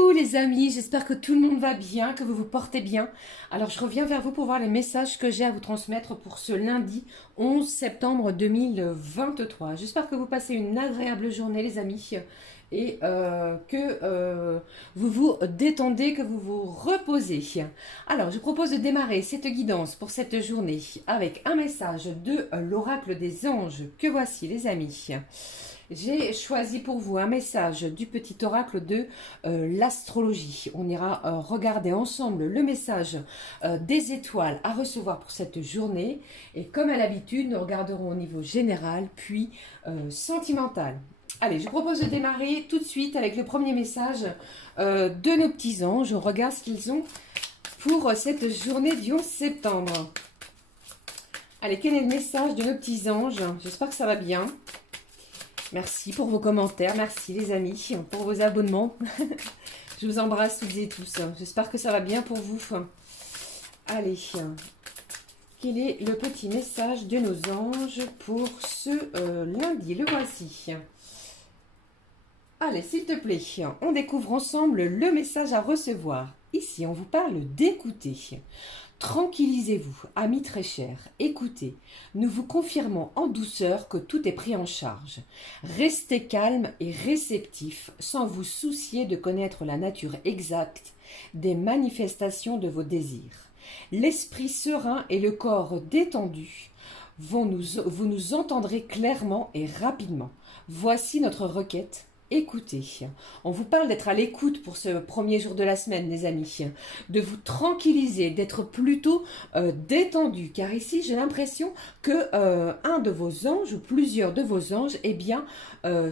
Coucou les amis, j'espère que tout le monde va bien, que vous vous portez bien. Alors je reviens vers vous pour voir les messages que j'ai à vous transmettre pour ce lundi 11 septembre 2023. J'espère que vous passez une agréable journée les amis et que vous vous détendez, que vous vous reposez. Alors je propose de démarrer cette guidance pour cette journée avec un message de l'oracle des anges que voici les amis. J'ai choisi pour vous un message du petit oracle de l'astrologie. On ira regarder ensemble le message des étoiles à recevoir pour cette journée. Et comme à l'habitude, nous regarderons au niveau général, puis sentimental. Allez, je vous propose de démarrer tout de suite avec le premier message de nos petits anges. On regarde ce qu'ils ont pour cette journée du 11 septembre. Allez, quel est le message de nos petits anges? J'espère que ça va bien. Merci pour vos commentaires, merci les amis, pour vos abonnements. Je vous embrasse toutes et tous. J'espère que ça va bien pour vous. Allez, quel est le petit message de nos anges pour ce lundi? Le voici. Allez, s'il te plaît, on découvre ensemble le message à recevoir. Ici, on vous parle d'écouter. Tranquillisez-vous, amis très chers, écoutez, nous vous confirmons en douceur que tout est pris en charge. Restez calme et réceptif sans vous soucier de connaître la nature exacte des manifestations de vos désirs. L'esprit serein et le corps détendu, vous nous entendrez clairement et rapidement. Voici notre requête. Écoutez, on vous parle d'être à l'écoute pour ce premier jour de la semaine, les amis, de vous tranquilliser, d'être plutôt détendu, car ici j'ai l'impression que un de vos anges ou plusieurs de vos anges, eh bien,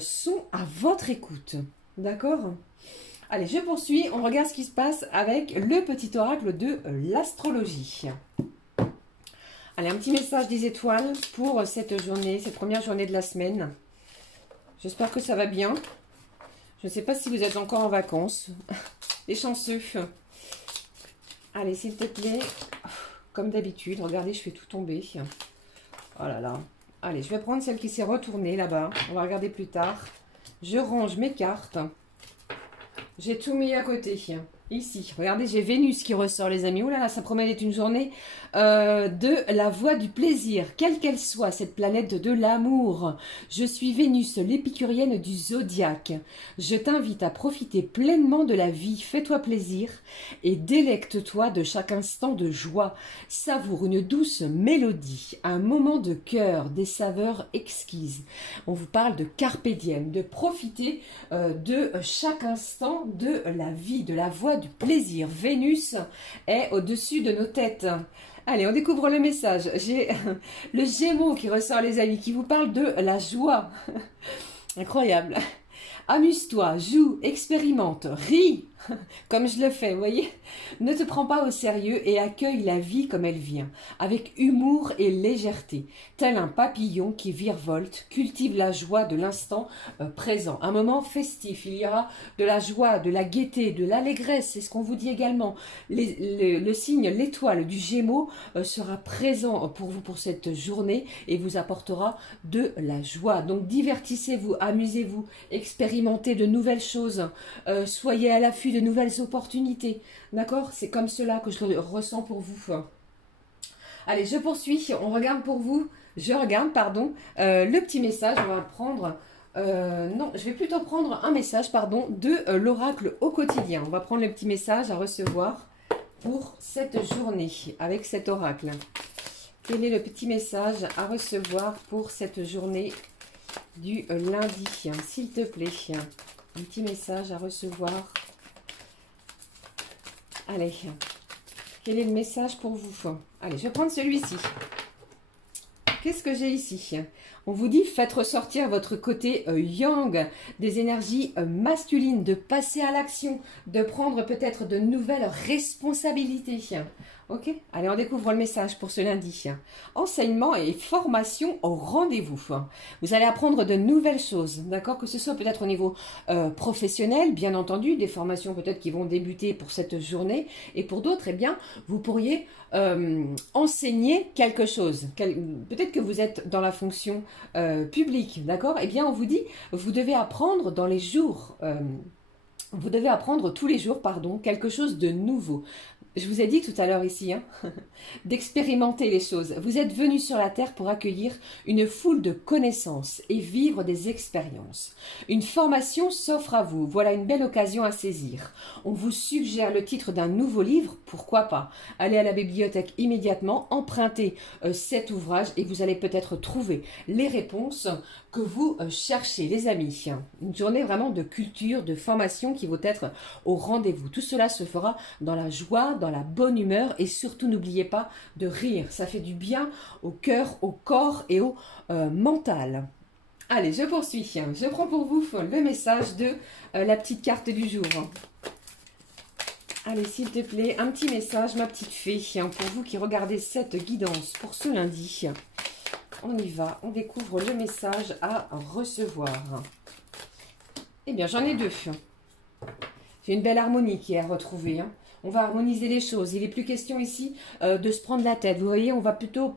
sont à votre écoute, d'accord? Allez, je poursuis, on regarde ce qui se passe avec le petit oracle de l'astrologie. Allez, un petit message des étoiles pour cette journée, cette première journée de la semaine. J'espère que ça va bien. Je ne sais pas si vous êtes encore en vacances. Les chanceux. Allez, s'il te plaît. Comme d'habitude, regardez, je fais tout tomber. Oh là là. Allez, je vais prendre celle qui s'est retournée là-bas. On va regarder plus tard. Je range mes cartes. J'ai tout mis à côté. Ici, regardez, j'ai Vénus qui ressort, les amis. Ouh là là, ça promet d'être une journée de la voie du plaisir, quelle qu'elle soit, cette planète de l'amour. Je suis Vénus, l'épicurienne du zodiaque. Je t'invite à profiter pleinement de la vie. Fais-toi plaisir et délecte-toi de chaque instant de joie. Savoure une douce mélodie, un moment de cœur, des saveurs exquises. On vous parle de carpe diem, de profiter de chaque instant de la vie, de la voie du plaisir. Vénus est au-dessus de nos têtes. Allez, on découvre le message. J'ai le Gémeaux qui ressort, les amis, qui vous parle de la joie. Incroyable. Amuse-toi, joue, expérimente, ris, comme je le fais, vous voyez. Ne te prends pas au sérieux et accueille la vie comme elle vient, avec humour et légèreté. Tel un papillon qui virevolte, cultive la joie de l'instant présent. Un moment festif, il y aura de la joie, de la gaieté, de l'allégresse, c'est ce qu'on vous dit également. Le signe, l'étoile du Gémeaux sera présent pour vous pour cette journée et vous apportera de la joie. Donc divertissez-vous, amusez-vous, expérimentez de nouvelles choses, soyez à l'affût de nouvelles opportunités, d'accord? C'est comme cela que je le ressens pour vous. Allez, je poursuis, on regarde pour vous, je regarde, pardon, le petit message, on va prendre, non, je vais plutôt prendre un message, pardon, de l'oracle au quotidien. On va prendre le petit message à recevoir pour cette journée, avec cet oracle. Quel est le petit message à recevoir pour cette journée du lundi, s'il te plaît, un petit message à recevoir. Allez, quel est le message pour vous? Allez, je vais prendre celui-ci. Qu'est-ce que j'ai ici? On vous dit, faites ressortir votre côté yang, des énergies masculines, de passer à l'action, de prendre peut-être de nouvelles responsabilités. Ok, allez, on découvre le message pour ce lundi. Enseignement et formation au rendez-vous. Vous allez apprendre de nouvelles choses, d'accord? Que ce soit peut-être au niveau professionnel, bien entendu, des formations peut-être qui vont débuter pour cette journée. Et pour d'autres, eh bien, vous pourriez enseigner quelque chose. Peut-être que vous êtes dans la fonction publique, d'accord? Eh bien, on vous dit, vous devez apprendre dans les jours Vous devez apprendre tous les jours, pardon, quelque chose de nouveau. Je vous ai dit tout à l'heure ici, hein, d'expérimenter les choses. Vous êtes venu sur la terre pour accueillir une foule de connaissances et vivre des expériences. Une formation s'offre à vous. Voilà une belle occasion à saisir. On vous suggère le titre d'un nouveau livre. Pourquoi pas? Allez à la bibliothèque immédiatement, empruntez cet ouvrage et vous allez peut-être trouver les réponses que vous cherchez, les amis. Une journée vraiment de culture, de formation qui va être au rendez-vous. Tout cela se fera dans la joie, dans la bonne humeur et surtout n'oubliez pas de rire. Ça fait du bien au cœur, au corps et au mental. Allez, je poursuis. Je prends pour vous le message de la petite carte du jour. Allez, s'il te plaît, un petit message, ma petite fée, pour vous qui regardez cette guidance pour ce lundi. On y va, on découvre le message à recevoir. Eh bien, j'en ai deux. J'ai une belle harmonie qui est à retrouver. On va harmoniser les choses. Il n'est plus question ici de se prendre la tête. Vous voyez, on va plutôt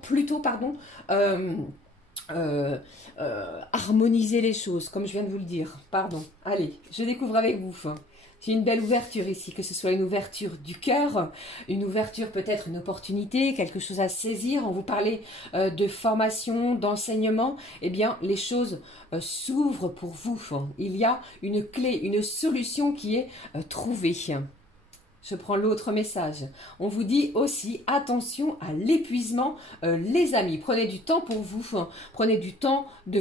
harmoniser les choses, comme je viens de vous le dire. Pardon. Allez, je découvre avec vous. J'ai une belle ouverture ici, que ce soit une ouverture du cœur, une ouverture peut-être une opportunité, quelque chose à saisir. On vous parlait de formation, d'enseignement. Eh bien, les choses s'ouvrent pour vous. Il y a une clé, une solution qui est trouvée. Je prends l'autre message. On vous dit aussi attention à l'épuisement, les amis. Prenez du temps pour vous. Prenez le temps de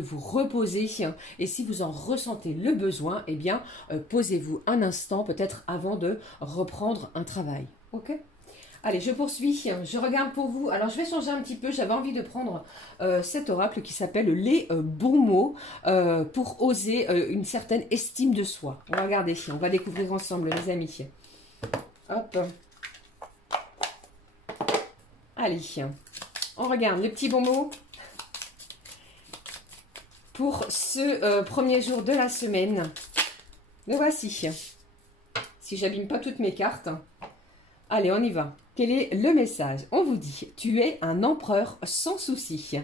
vous reposer. Et si vous en ressentez le besoin, eh bien, posez-vous un instant peut-être avant de reprendre un travail. Ok ? Allez, je poursuis. Je regarde pour vous. Alors, je vais changer un petit peu. J'avais envie de prendre cet oracle qui s'appelle les bons mots pour oser une certaine estime de soi. On va regarder. On va découvrir ensemble, les amis. Hop. Allez. On regarde les petits bons mots pour ce premier jour de la semaine. Le voici. Si j'abîme pas toutes mes cartes. Allez, on y va. Quel est le message? On vous dit, tu es un empereur sans souci.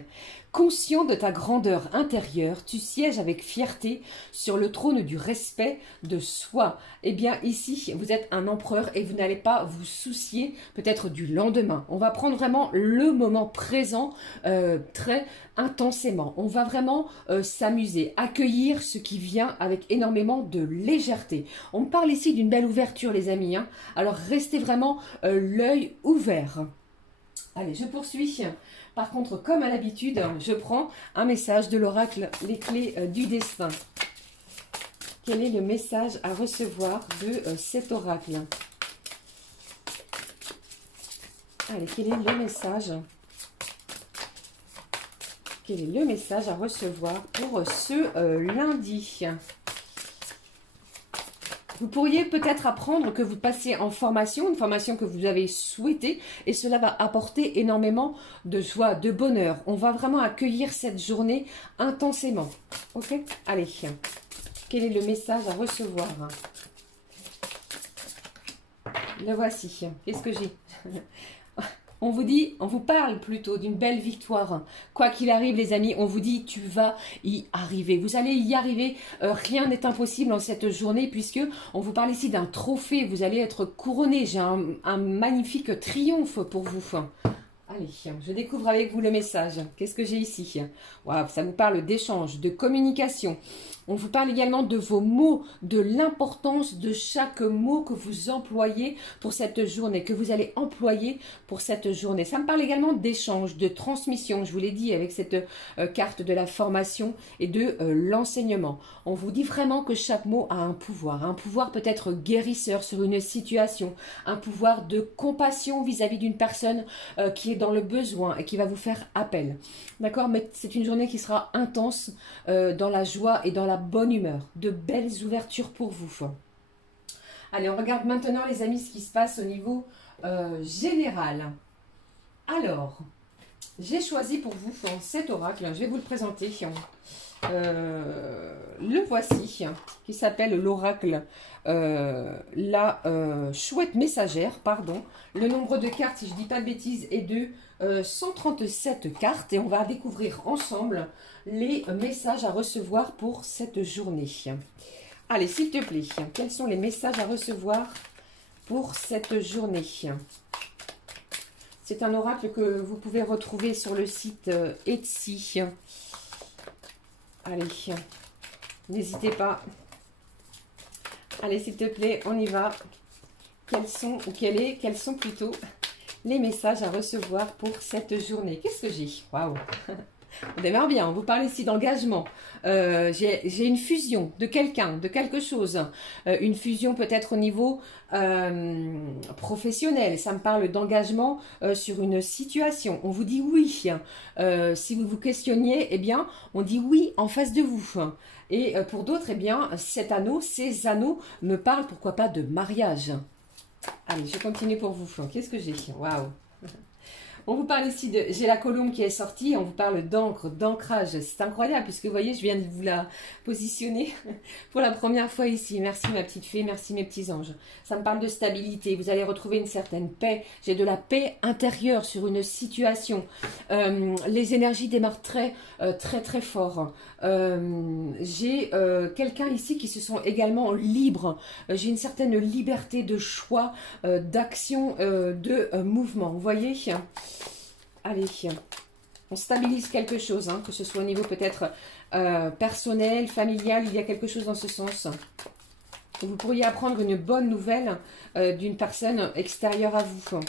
Conscient de ta grandeur intérieure, tu sièges avec fierté sur le trône du respect de soi. Eh bien, ici, vous êtes un empereur et vous n'allez pas vous soucier peut-être du lendemain. On va prendre vraiment le moment présent très intensément. On va vraiment s'amuser, accueillir ce qui vient avec énormément de légèreté. On parle ici d'une belle ouverture, les amis. Alors, restez vraiment l'œil ouvert. Allez, je poursuis. Par contre, comme à l'habitude, je prends un message de l'oracle, les clés du destin. Quel est le message à recevoir de cet oracle? Allez, quel est le message? Quel est le message à recevoir pour ce lundi? Vous pourriez peut-être apprendre que vous passez en formation, une formation que vous avez souhaitée, et cela va apporter énormément de joie, de bonheur. On va vraiment accueillir cette journée intensément. Ok? Allez, quel est le message à recevoir? Le voici. Qu'est-ce que j'ai? On vous dit, on vous parle plutôt d'une belle victoire. Quoi qu'il arrive, les amis, on vous dit, tu vas y arriver. Vous allez y arriver. Rien n'est impossible en cette journée puisque on vous parle ici d'un trophée. Vous allez être couronné. J'ai un magnifique triomphe pour vous. Allez, je découvre avec vous le message. Qu'est-ce que j'ai ici? Wow, ça vous parle d'échange, de communication. On vous parle également de vos mots, de l'importance de chaque mot que vous employez pour cette journée, que vous allez employer pour cette journée. Ça me parle également d'échange, de transmission, je vous l'ai dit avec cette carte de la formation et de l'enseignement. On vous dit vraiment que chaque mot a un pouvoir peut-être guérisseur sur une situation, un pouvoir de compassion vis-à-vis d'une personne qui est dans le besoin et qui va vous faire appel. D'accord? Mais c'est une journée qui sera intense dans la joie et dans la bonne humeur. De belles ouvertures pour vous. Allez, on regarde maintenant, les amis, ce qui se passe au niveau général. Alors, j'ai choisi pour vous cet oracle. Je vais vous le présenter. Le voici, qui s'appelle l'oracle la chouette messagère, pardon. Le nombre de cartes, si je ne dis pas de bêtises, est de 137 cartes. Et on va découvrir ensemble les messages à recevoir pour cette journée. Allez, s'il te plaît, quels sont les messages à recevoir pour cette journée? C'est un oracle que vous pouvez retrouver sur le site Etsy. Allez, n'hésitez pas. Allez, s'il te plaît, on y va. Quels sont plutôt les messages à recevoir pour cette journée? Qu'est-ce que j'ai? Waouh! On démarre bien, on vous parle ici d'engagement. J'ai une fusion de quelqu'un, de quelque chose. Une fusion peut-être au niveau professionnel. Ça me parle d'engagement sur une situation. On vous dit oui. Si vous vous questionniez, eh bien, on dit oui en face de vous. Et pour d'autres, eh bien, ces anneaux me parlent, pourquoi pas, de mariage. Allez, je continue pour vous. Qu'est-ce que j'ai? Waouh! On vous parle ici de... J'ai la colombe qui est sortie, on vous parle d'encre, d'ancrage. C'est incroyable puisque vous voyez, je viens de vous la positionner pour la première fois ici. Merci ma petite fée, merci mes petits anges. Ça me parle de stabilité, vous allez retrouver une certaine paix. J'ai de la paix intérieure sur une situation. Les énergies démarrent très fort. J'ai quelqu'un ici qui se sent également libre. J'ai une certaine liberté de choix, d'action, de mouvement. Vous voyez? Allez, on stabilise quelque chose, hein, que ce soit au niveau peut-être personnel, familial, il y a quelque chose dans ce sens. Vous pourriez apprendre une bonne nouvelle d'une personne extérieure à vous.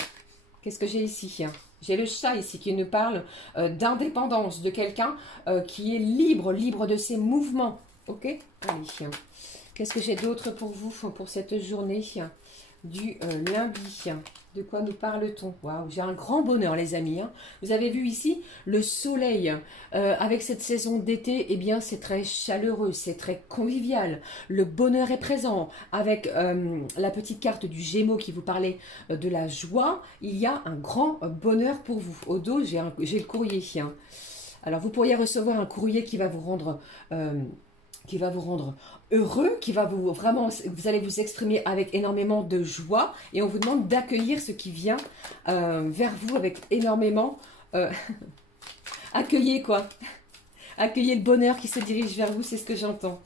Qu'est-ce que j'ai ici? J'ai le chat ici qui nous parle d'indépendance, de quelqu'un qui est libre de ses mouvements. Ok? Allez, qu'est-ce que j'ai d'autre pour vous, pour cette journée du lundi? De quoi nous parle-t-on? Waouh, j'ai un grand bonheur les amis. Hein. Vous avez vu ici le soleil. Avec cette saison d'été, eh bien c'est très chaleureux, c'est très convivial. Le bonheur est présent. Avec la petite carte du Gémeaux qui vous parlait de la joie, il y a un grand bonheur pour vous. Au dos, j'ai le courrier. Hein. Alors vous pourriez recevoir un courrier qui va vous rendre... heureux, vous allez vous exprimer avec énormément de joie et on vous demande d'accueillir ce qui vient vers vous avec énormément... accueillez quoi? Accueillez le bonheur qui se dirige vers vous, c'est ce que j'entends.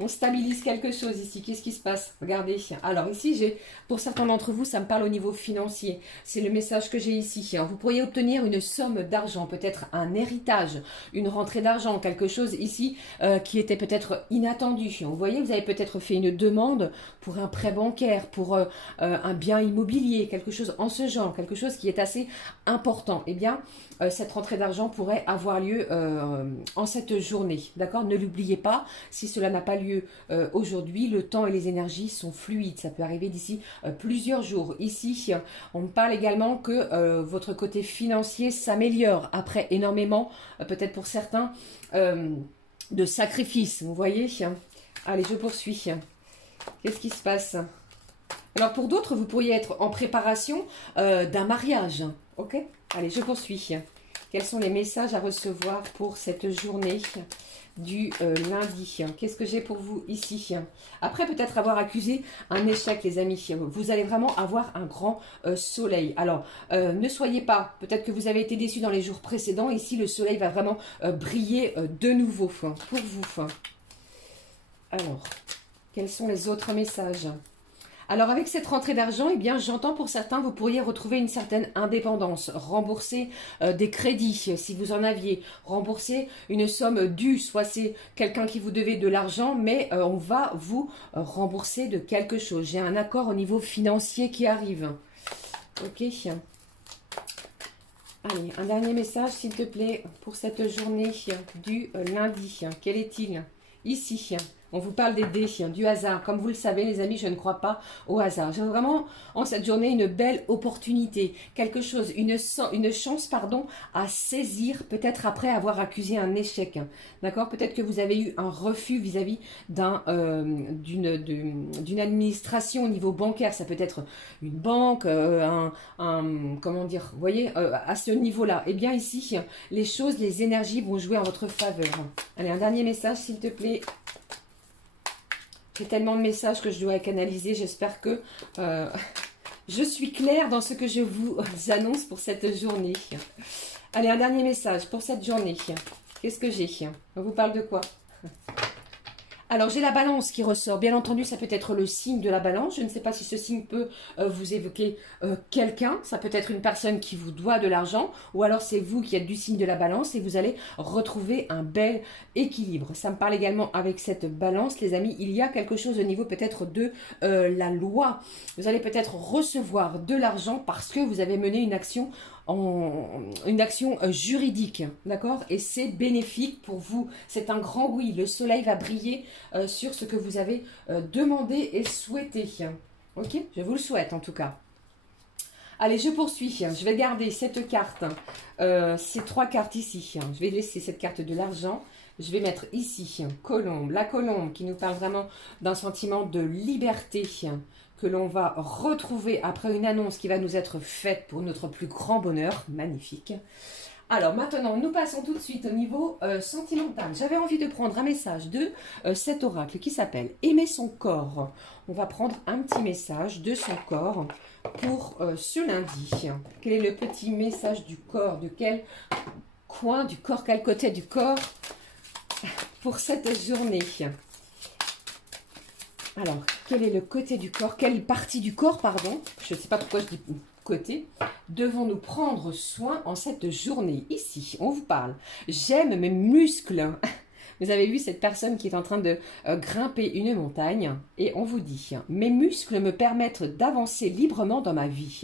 On stabilise quelque chose ici. Qu'est-ce qui se passe? Regardez. Alors ici, pour certains d'entre vous, ça me parle au niveau financier. C'est le message que j'ai ici. Vous pourriez obtenir une somme d'argent, peut-être un héritage, une rentrée d'argent, quelque chose ici qui était peut-être inattendu. Vous voyez, vous avez peut-être fait une demande pour un prêt bancaire, pour un bien immobilier, quelque chose en ce genre, quelque chose qui est assez important. Eh bien, cette rentrée d'argent pourrait avoir lieu en cette journée. D'accord? Ne l'oubliez pas, si cela n'a pas lieu aujourd'hui, le temps et les énergies sont fluides. Ça peut arriver d'ici plusieurs jours. Ici, on me parle également que votre côté financier s'améliore après énormément, peut-être pour certains, de sacrifices. Vous voyez? Allez, je poursuis. Qu'est-ce qui se passe? Alors, pour d'autres, vous pourriez être en préparation d'un mariage. Ok? Allez, je poursuis. Quels sont les messages à recevoir pour cette journée du lundi? Qu'est-ce que j'ai pour vous ici? Après peut-être avoir accusé un échec les amis, vous allez vraiment avoir un grand soleil. Alors ne soyez pas, peut-être que vous avez été déçus dans les jours précédents, ici le soleil va vraiment briller de nouveau pour vous. Alors, quels sont les autres messages? Alors avec cette rentrée d'argent, eh bien j'entends pour certains, vous pourriez retrouver une certaine indépendance, rembourser des crédits si vous en aviez, rembourser une somme due, soit c'est quelqu'un qui vous devait de l'argent, mais on va vous rembourser de quelque chose. J'ai un accord au niveau financier qui arrive. Ok. Allez, un dernier message s'il te plaît pour cette journée du lundi. Quel est-il? Ici. On vous parle des dés, du hasard. Comme vous le savez, les amis, je ne crois pas au hasard. J'ai vraiment, en cette journée, une belle opportunité. Quelque chose, une chance, pardon, à saisir, peut-être après avoir accusé un échec. D'accord? Peut-être que vous avez eu un refus vis-à-vis d'une administration au niveau bancaire. Ça peut être une banque, comment dire, vous voyez, à ce niveau-là. Eh bien, ici, les choses, les énergies vont jouer en votre faveur. Allez, un dernier message, s'il te plaît. J'ai tellement de messages que je dois canaliser. J'espère que je suis claire dans ce que je vous annonce pour cette journée. Allez, un dernier message pour cette journée. Qu'est-ce que j'ai? On vous parle de quoi? Alors, j'ai la balance qui ressort. Bien entendu, ça peut être le signe de la balance. Je ne sais pas si ce signe peut vous évoquer quelqu'un. Ça peut être une personne qui vous doit de l'argent. Ou alors, c'est vous qui êtes du signe de la balance et vous allez retrouver un bel équilibre. Ça me parle également avec cette balance, les amis. Il y a quelque chose au niveau peut-être de la loi. Vous allez peut-être recevoir de l'argent parce que vous avez mené une action juridique, d'accord? Et c'est bénéfique pour vous. C'est un grand oui. Le soleil va briller sur ce que vous avez demandé et souhaité. Ok? Je vous le souhaite en tout cas. Allez, je poursuis. Je vais garder cette carte, ces 3 cartes ici. Je vais laisser cette carte de l'argent. Je vais mettre ici colombe. La colombe qui nous parle vraiment d'un sentiment de liberté que l'on va retrouver après une annonce qui va nous être faite pour notre plus grand bonheur. Magnifique. Alors maintenant, nous passons tout de suite au niveau sentimental. J'avais envie de prendre un message de cet oracle qui s'appelle « Aimer son corps ». On va prendre un petit message de son corps pour ce lundi. Quel est le petit message du corps? De quel coin du corps, quel côté du corps pour cette journée? Alors, quel est le côté du corps? Quelle partie du corps, pardon? Je ne sais pas pourquoi je dis côté. Devons-nous prendre soin en cette journée? Ici, on vous parle. J'aime mes muscles. Vous avez vu cette personne qui est en train de grimper une montagne et on vous dit « Mes muscles me permettent d'avancer librement dans ma vie.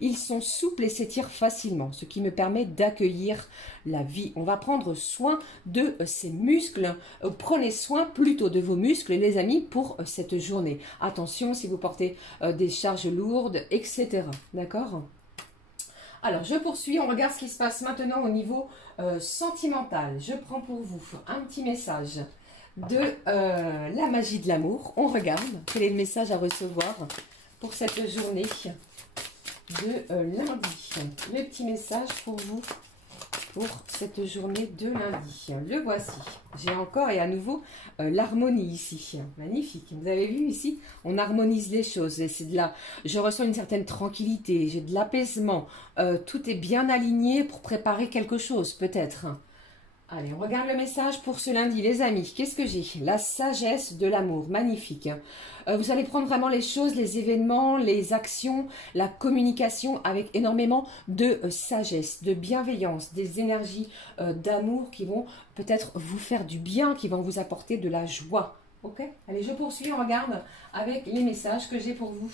Ils sont souples et s'étirent facilement, ce qui me permet d'accueillir la vie. » On va prendre soin de ces muscles. Prenez soin plutôt de vos muscles, les amis, pour cette journée. Attention si vous portez des charges lourdes, etc. D'accord ? Alors, je poursuis, on regarde ce qui se passe maintenant au niveau sentimental. Je prends pour vous un petit message de la magie de l'amour. On regarde quel est le message à recevoir pour cette journée de lundi. Le petit message pour vous pour cette journée de lundi. Le voici. J'ai encore et à nouveau l'harmonie ici. Magnifique. Vous avez vu ici, on harmonise les choses. Et c'est de là, je ressens une certaine tranquillité, j'ai de l'apaisement. Tout est bien aligné pour préparer quelque chose, peut-être. Allez, on regarde le message pour ce lundi, les amis. Qu'est-ce que j'ai? La sagesse de l'amour, magnifique. Vous allez prendre vraiment les choses, les événements, les actions, la communication avec énormément de sagesse, de bienveillance, des énergies d'amour qui vont peut-être vous faire du bien, qui vont vous apporter de la joie. Ok? Allez, je poursuis, on regarde avec les messages que j'ai pour vous.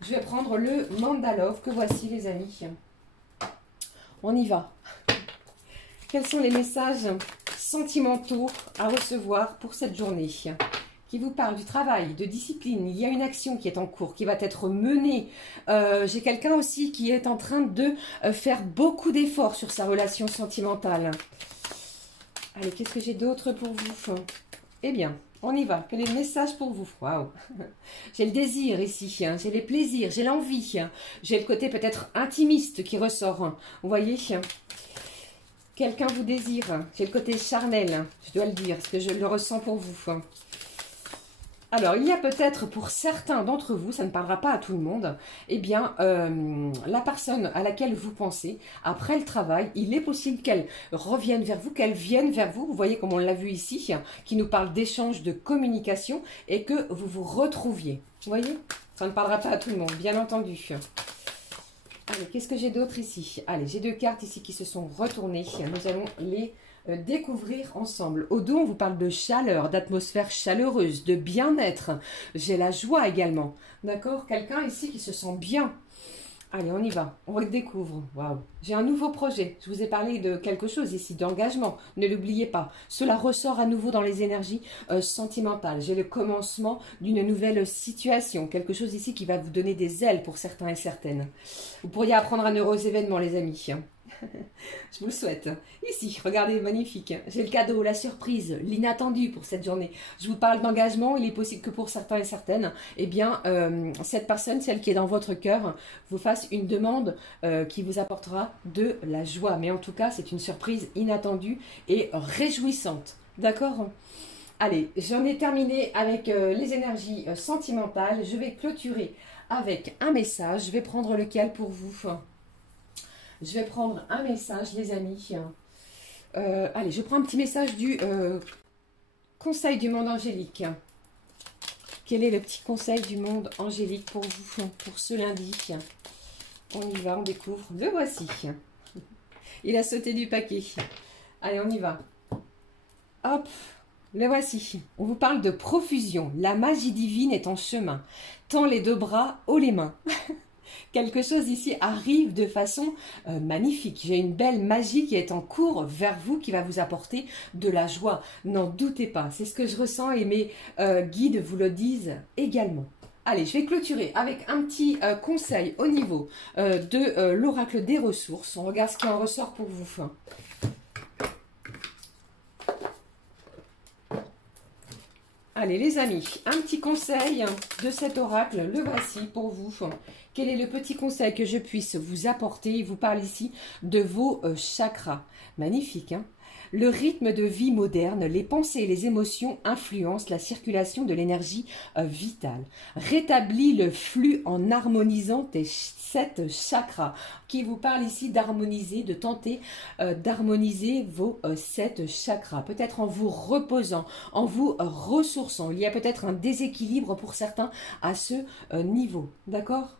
Je vais prendre le Mandalove que voici, les amis. On y va. Quels sont les messages sentimentaux à recevoir pour cette journée qui vous parle du travail, de discipline? Il y a une action qui est en cours, qui va être menée. J'ai quelqu'un aussi qui est en train de faire beaucoup d'efforts sur sa relation sentimentale. Allez, qu'est-ce que j'ai d'autre pour vous? Eh bien, on y va. Quel est le message pour vous? Waouh! J'ai le désir ici, hein. J'ai les plaisirs, j'ai l'envie. Hein. J'ai le côté peut-être intimiste qui ressort. Hein. Vous voyez? Quelqu'un vous désire. J'ai le côté charnel, je dois le dire, parce que je le ressens pour vous. Alors, il y a peut-être pour certains d'entre vous, ça ne parlera pas à tout le monde, eh bien, la personne à laquelle vous pensez, après le travail, il est possible qu'elle revienne vers vous, qu'elle vienne vers vous. Vous voyez comme on l'a vu ici, qui nous parle d'échange, de communication, et que vous vous retrouviez. Vous voyez? Ça ne parlera pas à tout le monde, bien entendu. Allez, qu'est-ce que j'ai d'autre ici? Allez, j'ai 2 cartes ici qui se sont retournées. Nous allons les découvrir ensemble. Au dos, on vous parle de chaleur, d'atmosphère chaleureuse, de bien-être. J'ai la joie également. D'accord? Quelqu'un ici qui se sent bien. Allez, on y va. On redécouvre. Waouh. J'ai un nouveau projet. Je vous ai parlé de quelque chose ici, d'engagement. Ne l'oubliez pas. Cela ressort à nouveau dans les énergies sentimentales. J'ai le commencement d'une nouvelle situation. Quelque chose ici qui va vous donner des ailes pour certains et certaines. Vous pourriez apprendre un heureux événement, les amis. Je vous le souhaite. Ici, regardez, magnifique. J'ai le cadeau, la surprise, l'inattendu pour cette journée. Je vous parle d'engagement. Il est possible que pour certains et certaines, eh bien, cette personne, celle qui est dans votre cœur, vous fasse une demande qui vous apportera de la joie. Mais en tout cas, c'est une surprise inattendue et réjouissante. D'accord ? Allez, j'en ai terminé avec les énergies sentimentales. Je vais clôturer avec un message. Je vais prendre lequel pour vous ? Je vais prendre un message, les amis. Allez, je prends un petit message du Conseil du monde angélique. Quel est le petit conseil du monde angélique pour vous, pour ce lundi? On y va, on découvre. Le voici. Il a sauté du paquet. Allez, on y va. Hop, le voici. On vous parle de profusion. La magie divine est en chemin. Tends les deux bras, haut les mains. Quelque chose ici arrive de façon magnifique. J'ai une belle magie qui est en cours vers vous, qui va vous apporter de la joie. N'en doutez pas, c'est ce que je ressens et mes guides vous le disent également. Allez, je vais clôturer avec un petit conseil au niveau de l'oracle des ressources. On regarde ce qui en ressort pour vous. Allez les amis, un petit conseil de cet oracle, le voici pour vous. Quel est le petit conseil que je puisse vous apporter? Il vous parle ici de vos chakras. Magnifique, hein? Le rythme de vie moderne, les pensées et les émotions influencent la circulation de l'énergie vitale. Rétablis le flux en harmonisant tes 7 chakras. Qui vous parle ici d'harmoniser, de tenter d'harmoniser vos 7 chakras. Peut-être en vous reposant, en vous ressourçant. Il y a peut-être un déséquilibre pour certains à ce niveau. D'accord ?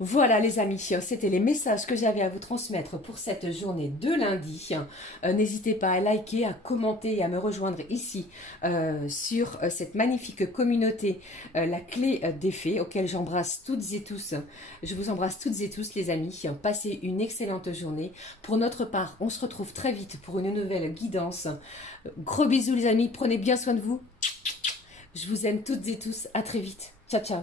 Voilà les amis, c'était les messages que j'avais à vous transmettre pour cette journée de lundi. N'hésitez pas à liker, à commenter et à me rejoindre ici sur cette magnifique communauté, la clé des fées, auquel j'embrasse toutes et tous. Je vous embrasse toutes et tous les amis. Passez une excellente journée. Pour notre part, on se retrouve très vite pour une nouvelle guidance. Gros bisous les amis, prenez bien soin de vous. Je vous aime toutes et tous. À très vite. Ciao, ciao.